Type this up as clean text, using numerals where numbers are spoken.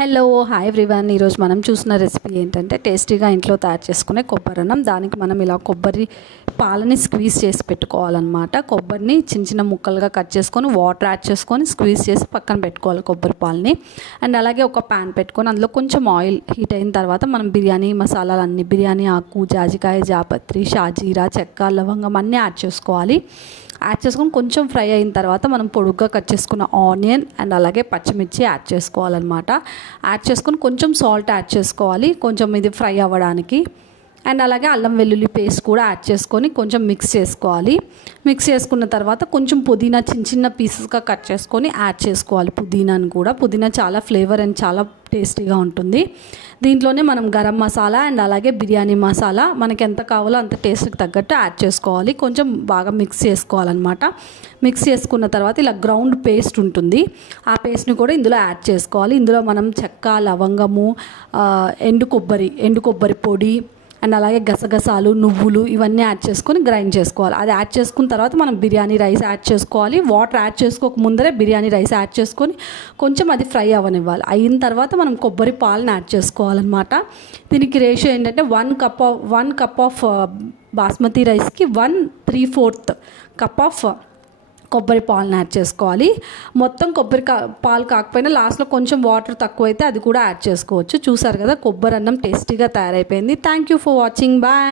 Hello hi everyone. ఈరోజు మనం చూసిన రెసిపీ ఏంటంటే టేస్టీగా ఇంట్లో తయారు చేసుకునే కొబ్బరన్నం. దానికి మనం ఇలా కొబ్బరి పాలని స్క్వీజ్ చేసి పెట్టుకోవాలన్నమాట. కొబ్బరిని చిన్న చిన్న ముక్కలుగా కట్ చేసుకొని వాటర్ యాడ్ చేసుకొని స్క్వీజ్ చేసి పక్కన పెట్టుకోవాలి కొబ్బరి పాలని. అండ్ అలాగే ఒక ప్యాన్ పెట్టుకొని అందులో కొంచెం ఆయిల్ హీట్ అయిన తర్వాత మనం బిర్యానీ మసాలాలు అన్నీ, బిర్యానీ ఆకు, జాజికాయ, జాపత్రి, షాజీరా, చెక్క, లవంగం అన్నీ యాడ్ చేసుకోవాలి. యాడ్ చేసుకొని కొంచెం ఫ్రై అయిన తర్వాత మనం పొడుగ్గా కట్ చేసుకున్న ఆనియన్ అండ్ అలాగే పచ్చిమిర్చి యాడ్ చేసుకోవాలన్నమాట. యాడ్ చేసుకొని కొంచెం సాల్ట్ యాడ్ చేసుకోవాలి కొంచెం ఇది ఫ్రై అవ్వడానికి. అండ్ అలాగే అల్లం వెల్లుల్లి పేస్ట్ కూడా యాడ్ చేసుకొని కొంచెం మిక్స్ చేసుకోవాలి. మిక్స్ చేసుకున్న తర్వాత కొంచెం పుదీనా చిన్న చిన్న పీసెస్గా కట్ చేసుకొని యాడ్ చేసుకోవాలి. పుదీనాను కూడా, పుదీనా చాలా ఫ్లేవర్ అండ్ చాలా టేస్టీగా ఉంటుంది. దీంట్లోనే మనం గరం మసాలా అండ్ అలాగే బిర్యానీ మసాలా మనకి ఎంత కావాలో అంత టేస్ట్కి తగ్గట్టు యాడ్ చేసుకోవాలి. కొంచెం బాగా మిక్స్ చేసుకోవాలన్నమాట. మిక్స్ చేసుకున్న తర్వాత ఇలా గ్రౌండ్ పేస్ట్ ఉంటుంది, ఆ పేస్ట్ని కూడా ఇందులో యాడ్ చేసుకోవాలి. ఇందులో మనం చెక్క, లవంగము, ఎండు కొబ్బరి పొడి అండ్ అలాగే గసగసాలు, నువ్వులు ఇవన్నీ యాడ్ చేసుకొని గ్రైండ్ చేసుకోవాలి. అది యాడ్ చేసుకున్న తర్వాత మనం బిర్యానీ రైస్ యాడ్ చేసుకోవాలి. వాటర్ యాడ్ చేసుకోక ముందరే బిర్యానీ రైస్ యాడ్ చేసుకొని కొంచెం అది ఫ్రై అవ్వనివ్వాలి. అయిన తర్వాత మనం కొబ్బరి పాలను యాడ్ చేసుకోవాలన్నమాట. దీనికి రేషియో ఏంటంటే 1 కప్ ఆఫ్ బాస్మతి రైస్కి 1/3 కప్ ఆఫ్ కొబ్బరి పాలను యాడ్ చేసుకోవాలి. మొత్తం పాలు కాకపోయినా లాస్ట్లో కొంచెం వాటర్ తక్కువైతే అది కూడా యాడ్ చేసుకోవచ్చు. చూసారు కదా, కొబ్బరి అన్నం టేస్టీగా తయారైపోయింది. Thank you for watching. Bye.